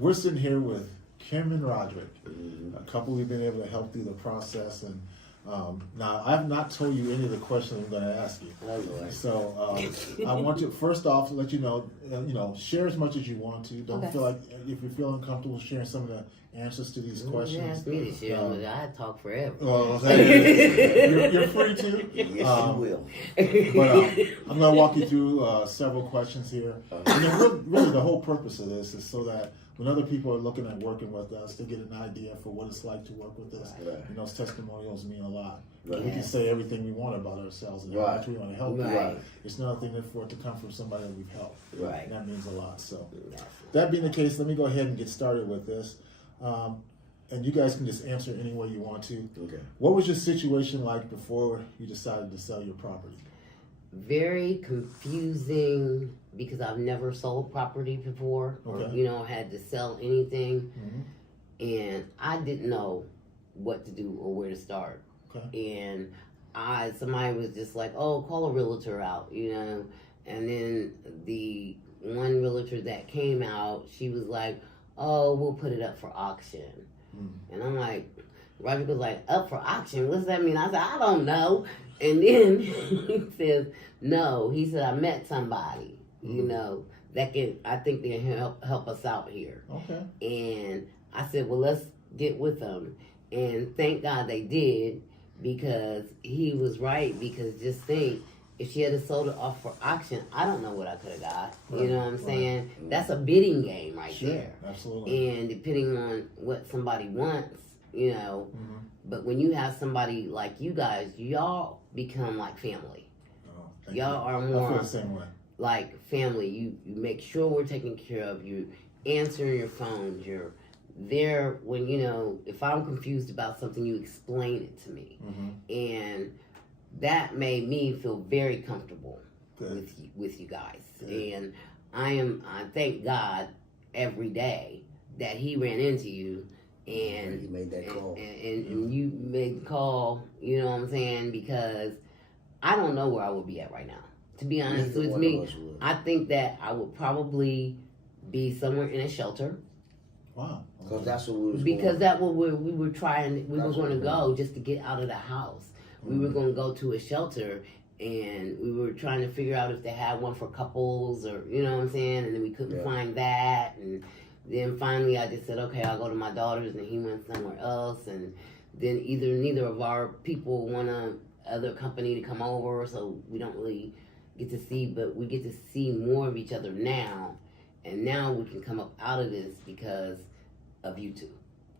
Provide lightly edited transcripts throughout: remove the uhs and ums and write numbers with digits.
We're sitting here with Kim and Roderick, a couple we've been able to help through the process. And now, I've not told you any of the questions I'm going to ask you. So I want to first off let you know, share as much as you want to. Don't feel like if you feel uncomfortable sharing some of the answers to these questions. Ask me to share them. I talk forever. Well, you're free to. Yes, you will. But I'm going to walk you through several questions here. And then really the whole purpose of this is so that when other people are looking at working with us, they get an idea for what it's like to work with us. Right. Testimonials mean a lot. Right. We can say everything we want about ourselves and how much we want to help Right. people. It's another thing for it to come from somebody that we've helped. Right. And that means a lot. So that being the case, let me go ahead and get started with this. And you guys can just answer any way you want to. Okay. What was your situation like before you decided to sell your property? Very confusing because I've never sold property before, or had to sell anything, and I didn't know what to do or where to start. Okay. And somebody was just like, "Oh, call a realtor out," and then the one realtor that came out, she was like, "Oh, we'll put it up for auction," and I'm like, Roger was like, "Up for auction? What does that mean?" I said, "I don't know." And then he says, "No," he said, "I met somebody, that I think they can help us out here." Okay. And I said, "Well, let's get with them." And thank God they did, because he was right. Because just think, if she had sold it off for auction, I don't know what I could have got. Right. You know what I'm saying? That's a bidding game right there. Absolutely. And depending on what somebody wants, but when you have somebody like you guys, y'all become like family. Y'all are more I feel the same way. like family. You make sure we're taken care of. You answer your phones. You're there when, if I'm confused about something, you explain it to me. And that made me feel very comfortable with you guys. Good. And I thank God every day that he ran into you. And you made that call. And you made the call, you know what I'm saying? Because I don't know where I would be at right now. To be honest with me, I think that I would probably be somewhere in a shelter. Wow. Because that's what we was Because that's what we were trying. We were going to go just to get out of the house. We were going to go to a shelter, and we were trying to figure out if they had one for couples, or you know what I'm saying. And then we couldn't find that, and then finally I just said, okay, I'll go to my daughter's, and he went somewhere else. And then neither of our people want other company to come over, so we don't really get to see, but we get to see more of each other now. And now we can come up out of this because of you two.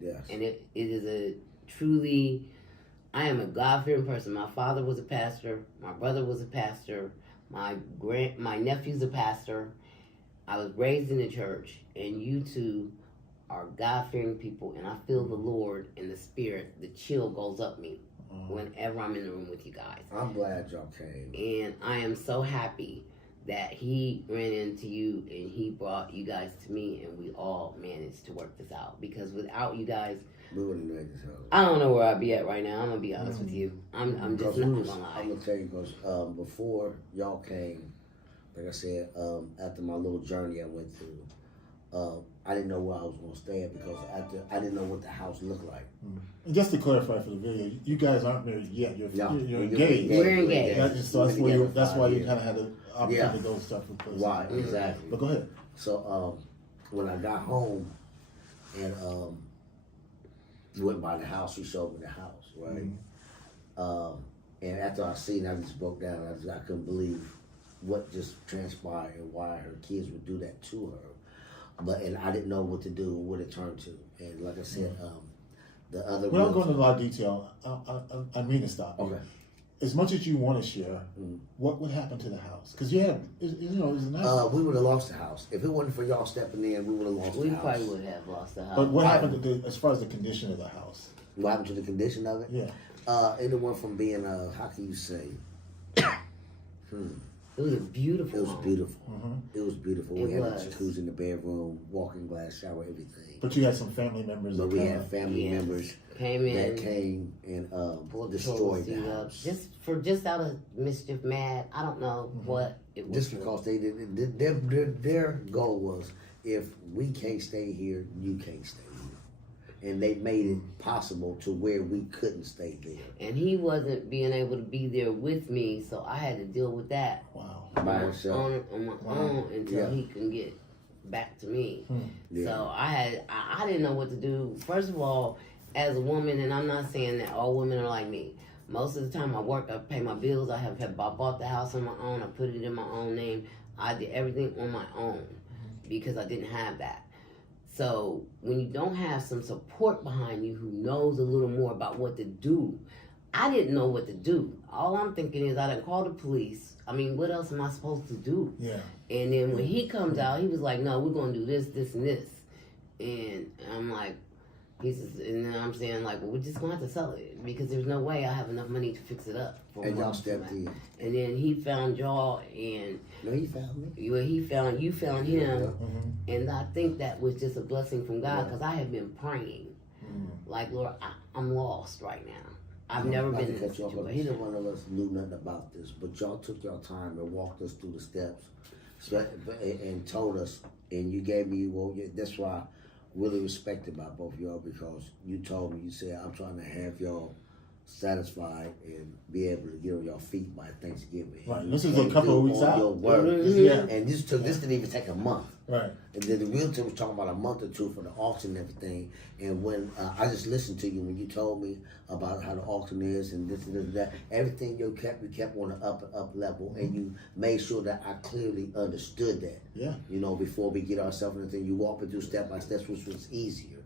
Yes. And it is a truly, I am a God-fearing person. My father was a pastor. My brother was a pastor. My nephew's a pastor. I was raised in the church, and you two are God-fearing people, and I feel the Lord in the spirit. The chill goes up me whenever I'm in the room with you guys. I'm glad y'all came. And I am so happy that he ran into you and he brought you guys to me, and we all managed to work this out. Because without you guys, we wouldn't make this out. I don't know where I'd be at right now. I'm gonna be honest with you. I'm just not gonna lie. I'm gonna tell you, because before y'all came, like I said, after my little journey I went through, I didn't know where I was going to stay at, because I didn't know what the house looked like. And just to clarify for the video, you guys aren't married yet. You're engaged. We're engaged. So that's why you kind of had the opportunity to go stuff with places. Right, exactly. But go ahead. So when I got home and we went by the house, he showed me the house, right? And after I seen it, I just broke down. I couldn't believe what just transpired and why her kids would do that to her. And I didn't know what to do and what it turned to. And like I said, the other... Without going into a lot of detail, I mean to stop. Okay. As much as you want to share, what would happen to the house? Because it was nice. We would have lost the house. If it wasn't for y'all stepping in, we would have lost the house. We probably would have lost the house. But what happened as far as the condition of the house? What happened to the condition of it? Yeah. It went from being, how can you say... It was a beautiful. It was beautiful. It was beautiful. We had a jacuzzi in the bedroom, walk-in glass shower, everything. But you had some family members. But we had family members that came and destroyed the house. Just out of mischief, mad. I don't know what it was. Just because they did, their goal was, if we can't stay here, you can't stay here. And they made it possible to where we couldn't stay there. And he wasn't being able to be there with me, so I had to deal with that By himself. on my own until he can get back to me. So I didn't know what to do. First of all, as a woman, and I'm not saying that all women are like me. Most of the time I work, I pay my bills, I bought the house on my own, I put it in my own name. I did everything on my own because I didn't have that. So when you don't have some support behind you who knows a little more about what to do, I didn't know what to do. All I'm thinking is I done call the police. I mean, what else am I supposed to do? Yeah. And then when he comes out, he was like, no, we're going to do this, this, and this. And I'm like, he says, and then I'm saying like, well, we're just going to have to sell it because there's no way I have enough money to fix it up. And y'all stepped in. And then he found y'all, and no, he found me. well, you found him, and I think that was just a blessing from God because I had been praying, like, Lord, I'm lost right now. I've never been in this situation. Neither one of us knew nothing about this, but y'all took your time and walked us through the steps, and told us, and you gave me, well, that's why I really respected by both of y'all because you told me, you said, I'm trying to have y'all satisfied and be able to get on your feet by Thanksgiving. Right. This is a couple of weeks out. Your word. And this didn't even take a month. Right. And then the realtor was talking about a month or two for the auction and everything. And when I just listened to you when you told me about how the auction is and this and this and that, everything you kept on the up level, and you made sure that I clearly understood that. Yeah. You know, before we get ourselves in the thing, you walk me through step by step, which was easier,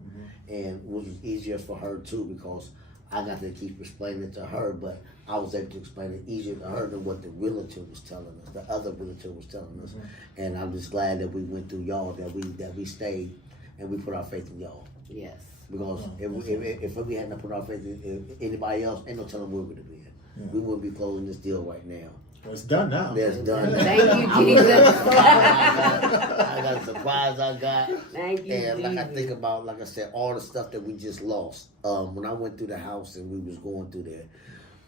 and which was easier for her too because I got to keep explaining it to her, but I was able to explain it easier to her than what the realtor was telling us, the other realtor was telling us. And I'm just glad that we went through y'all, that we stayed and we put our faith in y'all. Yes. Because if we hadn't put our faith in anybody else, ain't no telling where we'd have been. We wouldn't be closing this deal right now. Well, it's done now. It's done now. Thank you, Jesus. I got a surprise I got. Thank you, And like I Jesus. think about, like I said, all the stuff that we just lost. When I went through the house and we was going through there,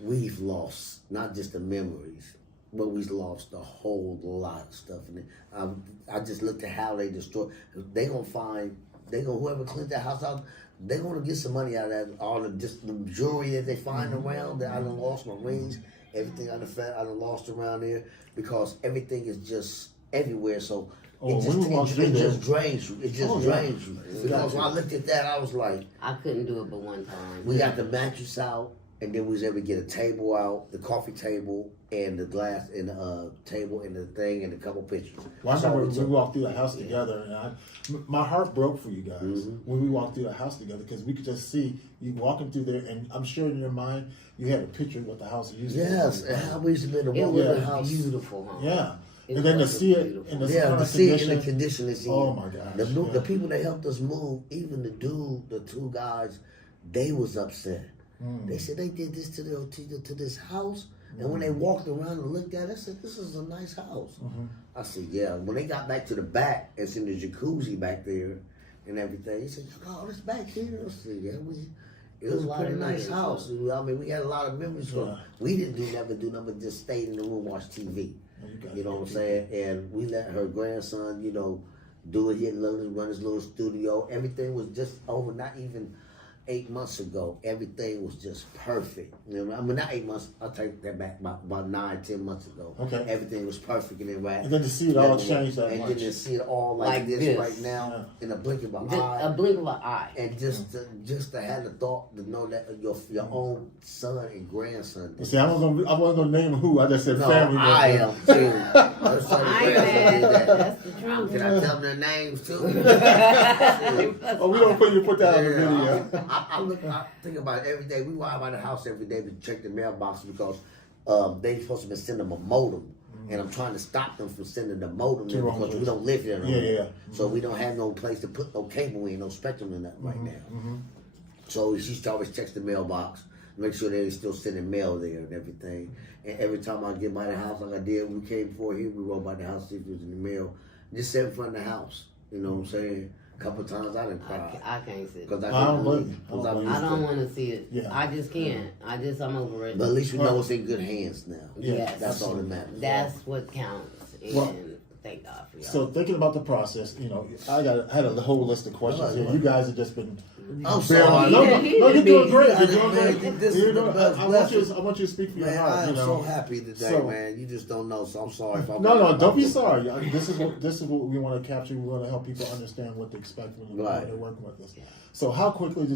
we've lost not just the memories, but we've lost a whole lot of stuff. And I just looked at how they destroyed. Whoever cleaned that house out, they're gonna get some money out of that. All the jewelry that they find around that I done lost, my rings, everything I done lost around there because everything is just everywhere. So it just drains you. It just drains you. Because when I looked at that, I was like, I couldn't do it but one time. we got the mattress out, and then we was able to get a table out, the coffee table, and the glass, and the table, and the thing, and a couple pictures. Well, I remember we walked through the house together, and my heart broke for you guys when we walked through the house together because we could just see you walking through there, and I'm sure in your mind you had a picture of what the house used to be. Yes, and how we used to be in the It was the a house. beautiful home. Yeah. It And then to was see it beautiful. in the To see it in the condition it's in. Oh my gosh. The people that helped us move, even the two guys, they was upset. They said they did this to this house, and when they walked around and looked at it, I said, "This is a nice house." I said, "Yeah." When they got back to the back, it's in the jacuzzi back there, and everything. He said, "Oh, it's back here." I said, "Yeah, it was a pretty nice house." I mean, we had a lot of memories. From we didn't do nothing, just stayed in the room, watch TV. You know what I'm saying? And we let her grandson, do it. He run his little studio. Everything was just over. Not even 8 months ago, everything was just perfect. I mean, not 8 months. I'll take that back. About 9, 10 months ago, everything was perfect and right. And then to see it all change that much. And then to see it all like this right now in a blink of an eye. A blink of an eye. And just to have the thought to know that your own son and grandson. See, I wasn't gonna name who. I just said No, family. I am too. Her son and grandson did that. That's the truth. Can I tell them their names too? Oh, we don't put that on the video. I think about it every day. We ride by the house every day to check the mailbox because they supposed to be sending them a modem. And I'm trying to stop them from sending the modem in because we don't live here no more. So we don't have no place to put no cable in, no spectrum in that right now. So she used to always check the mailbox, make sure they're still sending mail there and everything. And every time I get by the house like I did, we came before here, we rode by the house, see if it was in the mail. Just sat in front of the house, you know what I'm saying? A couple of times I didn't cry. I can't sit. Because I don't blame you. I don't want to see it. Yeah. I just can't. I'm over it. But at least you know it's in good hands now. Yes. That's all that matters. That's what counts. And Well, thank God for y'all. So thinking about the process, I had a whole list of questions here. You guys have just been. I'm sorry. No, you're doing great. You're doing Man, great. this is the best I want you to speak from your Man, heart. I am so happy today, So- man. You just don't know, so I'm sorry if I'm. No, don't be sorry. This is what we want to capture. We want to help people understand what to expect when they're working with us. So how quickly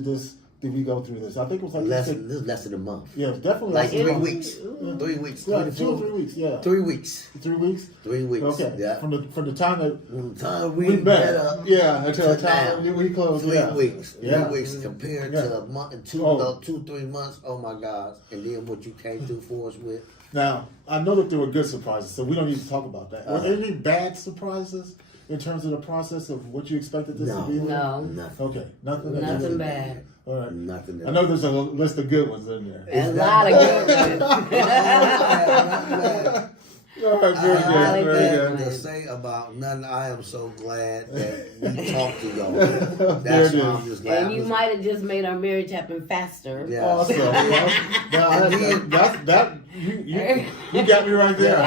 did we go through this? I think it was like This is less than a month. Yeah, definitely Like less than 3 a month. weeks. 3 weeks. Yeah, 2 or 3 3 weeks. Yeah, 3 weeks. 3 weeks. 3 weeks. Okay. Yeah. From the time that From the time we we met met up. yeah, until the to time now. we closed. 3 Yeah. weeks. 3 Yeah. weeks compared Yeah. to a month and 3 months. Oh my God! And then what you came through for us with. Now I know that there were good surprises, so we don't need to talk about that. Were there any bad surprises in terms of the process of what you expected this to be? No. Nothing. Okay. Nothing. Nothing bad. All right. Nothing. I know there's a list of good ones in there. A lot of good ones. All right, very good, very Nothing good. to say about nothing. I am so glad that we talked to y'all. There That's it why is. I'm just glad. And you might have just made our marriage happen faster. Yeah. Awesome. You got me right there.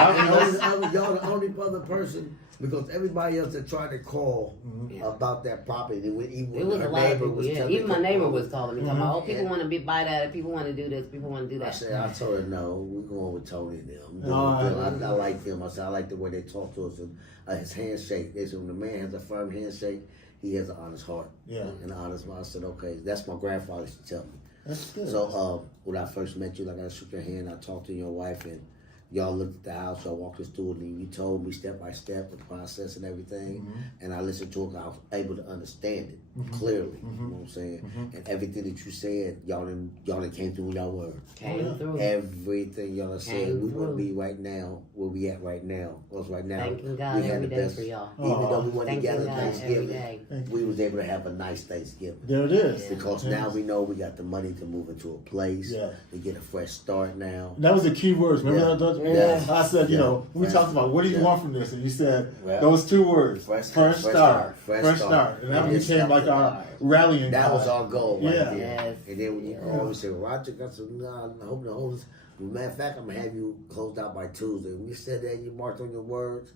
Y'all the only other person, because everybody else that tried to call Yeah. about that property, even It was her a lot of neighbor people, was yeah. telling Even me, my neighbor was calling me, talking about, oh, people Yeah. want to buy that, people want to do this, people want to do I that. said, I told her, no, we're going with Tony and them. All right. I like them. I said, I like the way they talk to us. And his handshake. They said, when the man has a firm handshake, he has an honest heart. Yeah. And an honest mind. I said, okay, that's my grandfather used to tell me. That's good. So when I first met you, like I shook your hand, I talked to your wife, and y'all looked at the house, y'all walked us through it, and you told me step by step the process and everything. And I listened to it, I was able to understand it clearly. You know what I'm saying? And everything that you said, y'all done came through with y'all word. Came through. Everything y'all done said, Came we wouldn't through. be right now where we at right now. Because right now, Thanking God we had every the day best. for y'all. Even though we weren't Thanking together God every Thanksgiving, day. we was able to have a nice Thanksgiving. There it is. Because now we know we got the money to move into a place, Yeah. to get a fresh start now. That was the key words. Remember Yeah. that, Dutch? Yeah. I said, we Fresh. talked about what do you Yeah. want from this, and you said Yeah. those 2 words: Fresh start. start. Fresh start. And that And became it's like our rallying That cry. was our goal right Yeah. there. Yes. And then when you called, we said, Roger, I said, no, I hope the Holy Spirit. Matter of fact, I'm going to have you closed out by Tuesday. When you said that, you marked on your words,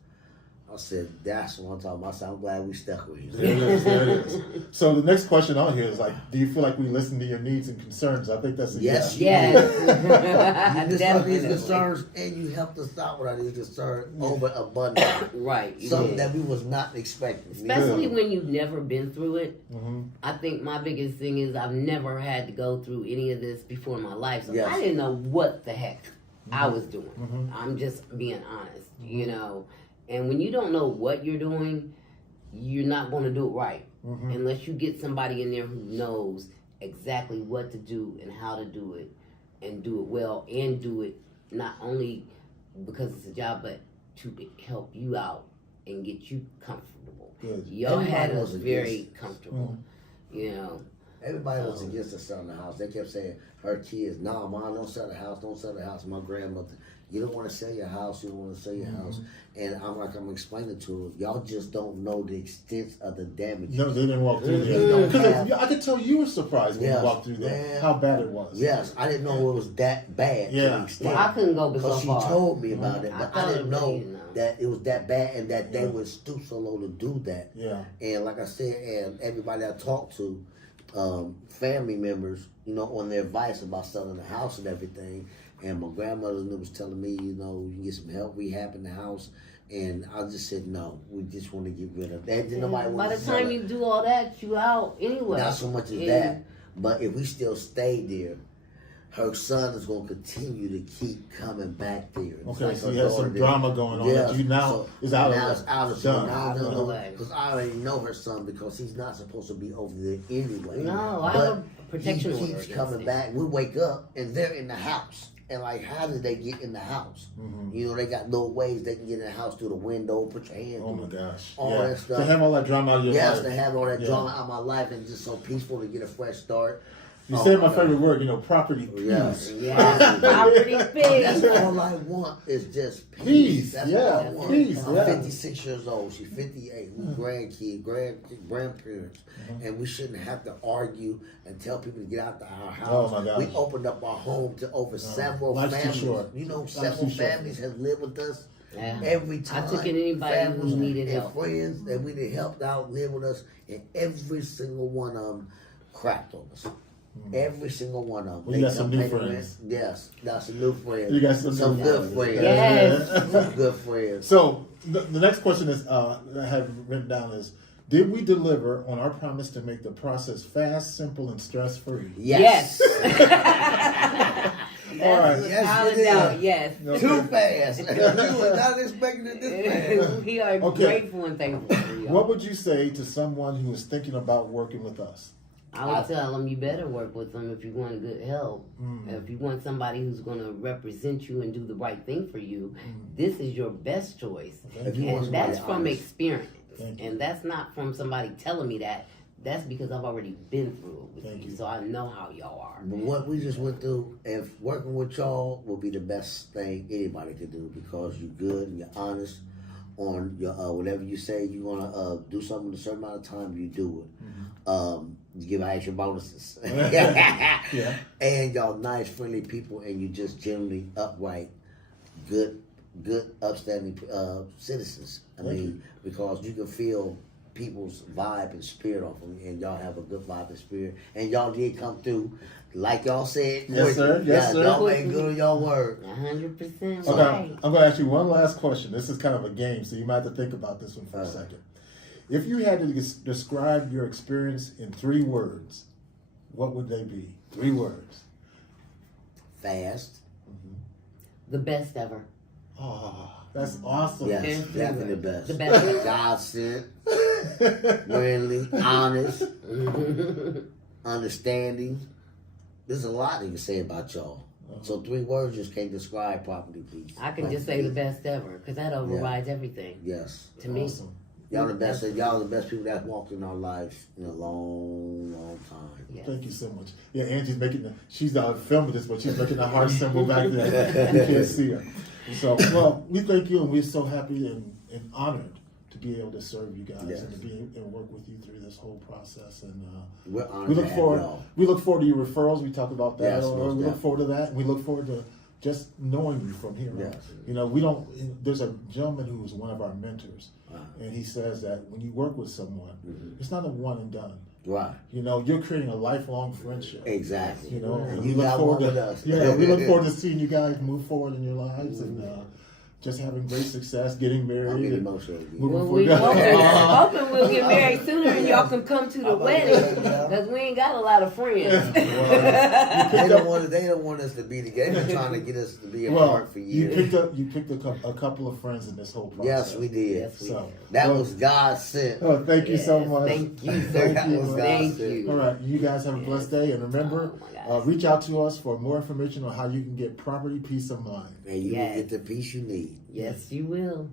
I said, that's what I'm talking about. I said, I'm glad we stuck with you. There it is. There it is. So the next question on here is like, do you feel like we listen to your needs and concerns? I think that's a Yes. yes. You listened to these Definitely. concerns, and you helped us out with our these concerns over abundance. Right. you Something did. that we was not expecting. Especially when you've never been through it. Mm-hmm. I think my biggest thing is I've never had to go through any of this before in my life. So Yes. I didn't know what the heck I was doing. Mhm. I'm just being honest, you know. And when you don't know what you're doing, you're not going to do it right. Mm-hmm. Unless you get somebody in there who knows exactly what to do and how to do it and do it well and do it not only because it's a job, but to help you out and get you comfortable. Good. Y'all had Everybody us was very against- comfortable, you know. Everybody was against us selling the house. They kept saying, her kids, no, Mom, don't sell the house, don't sell the house. My grandmother, you don't want to sell your house, you don't want to sell your house. And I'm explaining to her, y'all just don't know the extent of the damage. No, they didn't walk through They don't there. have- Because I could tell you were surprised when Yes, you walked through there, man. how bad it was. Yes, I didn't know it was that bad. To Yeah, the extent. I couldn't go so Because she far. told me about it, I but thought I didn't it know really, that it was that bad and that they Yeah. would stoop so low to do that. Yeah. And like I said, and everybody I talked to, family members, on their advice about selling the house and everything. And my grandmother was telling me, you can get some help rehab in the house. And I just said, no, we just want to get rid of that. Nobody By wants the to sell time it. you do all that, you out anyway. Not so much as And that, but if we still stay there, her son is going to continue to keep coming back there. It's Okay, like so her you had daughter some did. drama going on that you now is out now of it's out of done. Out of the way. because I already know her son because he's not supposed to be over there anyway. No, I But have a protection he order keeps against coming it. back. We wake up and they're in the house. And like, how did they get in the house? Mhm. They got little ways they can get in the house through the window, put your hand Oh my through. gosh. All yeah. that stuff. To have all that drama out of your Yes, life. to have all that Yeah. drama out of my life and just so peaceful to get a fresh start. You Oh said my God. favorite word, property peace. Yes. Yeah, property That's big. all I want is just peace. Peace, That's yeah, all I want. peace, I'm yeah. 56 years old. She's 58. We grandkids, grandparents, and we shouldn't have to argue and tell people to get out of our house. Oh, my gosh. We opened up our home to over several life's too families. short. Several too short. families have lived with us. Yeah. Every time. I took in anybody who families needed and help. friends that we did helped out, live with us, and every single one of them cracked on us. Every single one of them. Well, you got some new friends. Rent. Yes, got some new friends. You got some new good friends. friends. Yes. Some good friends. So the next question is that I have written down is, did we deliver on our promise to make the process fast, simple, and stress-free? Yes. All right. Without Yes, a doubt, yes. Okay. Too fast. You were not expecting it this fast. We are Okay. grateful and thankful for you. What would you say to someone who is thinking about working with us? I would tell them you better work with them if you want good help. Mm. If you want somebody who's going to represent you and do the right thing for you, Mm. this is your best choice. If you want And that's somebody from honest. experience. Thank you. And that's not from somebody telling me that. That's because I've already been through it with Thank you. you. So I know how y'all are. But what we just went through, if working with y'all will be the best thing anybody could do, because you're good and you're honest on your whatever you say you're gonna do something in a certain amount of time, you do it. You give out extra bonuses. Yeah. And y'all nice, friendly people, and you just generally upright, good, upstanding citizens. Thank mean, because you can feel people's vibe and spirit off of you, and y'all have a good vibe and spirit, and y'all did come through, like y'all said. Yes, sir. Yes, sir. Y'all made good on y'all word. 100% Okay, right. I'm going to ask you one last question. This is kind of a game, so you might have to think about this one for a second. If you had to describe your experience in 3 words, what would they be? 3 words. Fast. The best ever. Oh, that's awesome. Yes, definitely the best. The best. God sent, friendly, honest, understanding. There's a lot you can say about y'all. So 3 words just can't describe properly, please. I can just say the best ever because that overrides everything Yes. to me. Awesome. Y'all the best. Y'all the best people that walked in our lives in a long, long time. Yes. Thank you so much. Yeah, Angie's she's filming this, but she's making a heart symbol back there. You can't see her. So, well, we thank you, and we're so happy and honored to be able to serve you guys Yes. and to be and work with you through this whole process. And We're honored we to look have forward. y'all. We look forward to your referrals. We talked about that. Yes, earlier. most We look definitely. forward to that. We look forward to just knowing you from here. Yes. You know, we don't. There's a gentleman who was one of our mentors, and he says that when you work with someone, it's not a one and done. Right. You know, you're creating a lifelong friendship. Exactly. You know, And we you look got forward one to with us. Yeah, we look forward to seeing you guys move forward in your lives and just having great success, getting married. I'm getting and emotional again. moving Well, we hoping we'll get married sooner and y'all can come to the wedding because we ain't got a lot of friends. They don't want us to be together. They've been trying to get us to be apart for you years. picked a couple of friends in this whole process. Yes, we did. Yes, we So That was God sent. oh, thank you so Yes, much. thank you. That was God Thank sent. you. All right, you guys have a blessed day, and remember, Oh, my gosh. reach out to us for more information on how you can get property peace of mind. And you Yes. will get the peace you need. Yes, you will.